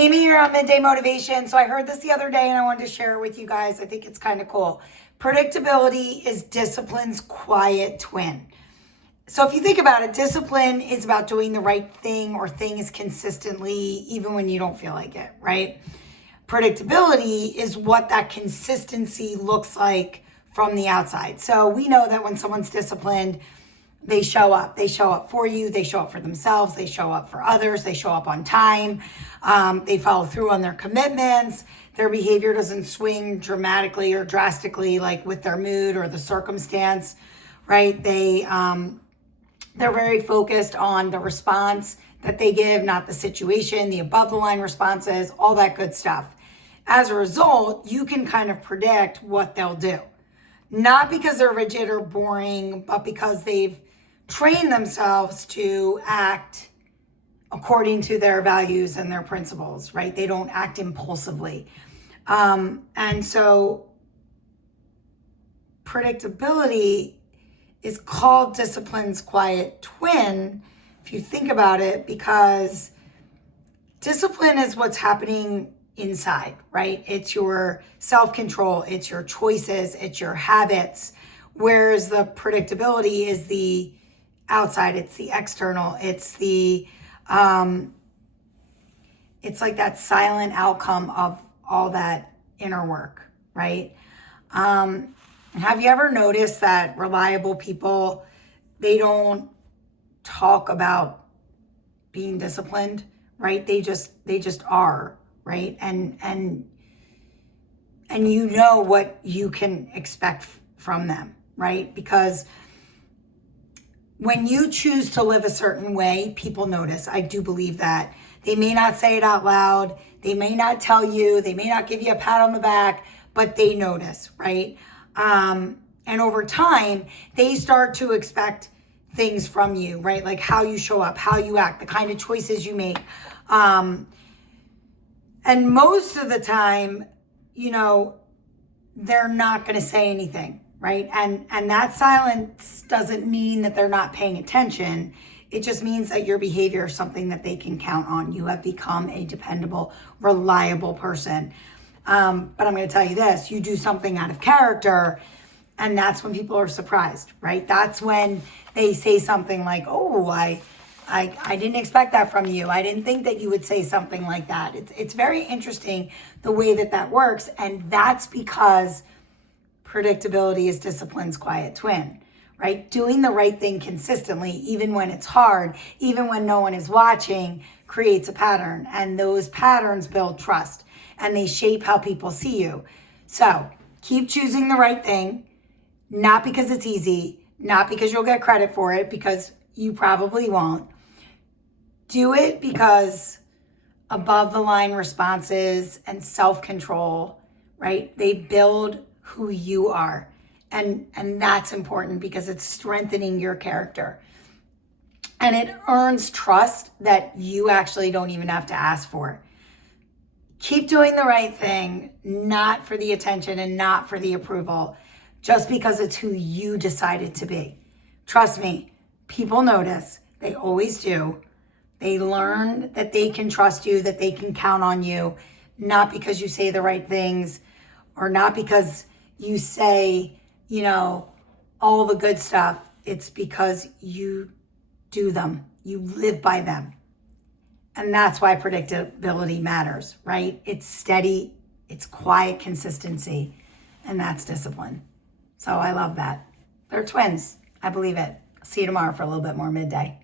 Amy here on Midday Motivation. So I heard this the other day and I wanted to share it with you guys. I think it's kind of cool. Predictability is discipline's quiet twin. So if you think about it, discipline is about doing the right thing or things consistently, even when you don't feel like it, right? Predictability is what that consistency looks like from the outside. So we know that when someone's disciplined, they show up. They show up for you. They show up for themselves. They show up for others. They show up on time. They follow through on their commitments. Their behavior doesn't swing dramatically or drastically like with their mood or the circumstance, right? They're very focused on the response that they give, not the situation, the above the line responses, all that good stuff. As a result, you can kind of predict what they'll do. Not because they're rigid or boring, but because they've trained themselves to act according to their values and their principles, right? They don't act impulsively. And so predictability is called discipline's quiet twin, if you think about it, because discipline is what's happening inside, right? It's your self-control, it's your choices, it's your habits, whereas the predictability is the outside, it's the external, it's the it's like that silent outcome of all that inner work, right? Have you ever noticed that reliable people, they don't talk about being disciplined, right? They just are, right? And you know what you can expect from them, right? Because when you choose to live a certain way, people notice. I do believe that. They may not say it out loud. They may not tell you. They may not give you a pat on the back, but they notice, right? And over time, they start to expect things from you, right? Like how you show up, how you act, the kind of choices you make. And most of the time, you know, they're not going to say anything, right? And that silence doesn't mean that they're not paying attention. It just means that your behavior is something that they can count on. You have become a dependable, reliable person. But I'm going to tell you this, you do something out of character, and that's when people are surprised, right? That's when they say something like, oh, I didn't expect that from you. I didn't think that you would say something like that. It's very interesting the way that works. And that's because predictability is discipline's quiet twin, right? Doing the right thing consistently, even when it's hard, even when no one is watching, creates a pattern. And those patterns build trust and they shape how people see you. So keep choosing the right thing, not because it's easy, not because you'll get credit for it, because you probably won't. Do it because above the line responses and self-control, right? They build who you are. And that's important because it's strengthening your character. And it earns trust that you actually don't even have to ask for. Keep doing the right thing, not for the attention and not for the approval, just because it's who you decided to be. Trust me, people notice. They always do. They learn that they can trust you, that they can count on you, not because you say the right things or not because you say, you know, all the good stuff. It's because you do them. You live by them. And that's why predictability matters, right? It's steady, it's quiet consistency, and that's discipline. So I love that. They're twins. I believe it. See you tomorrow for a little bit more Midday.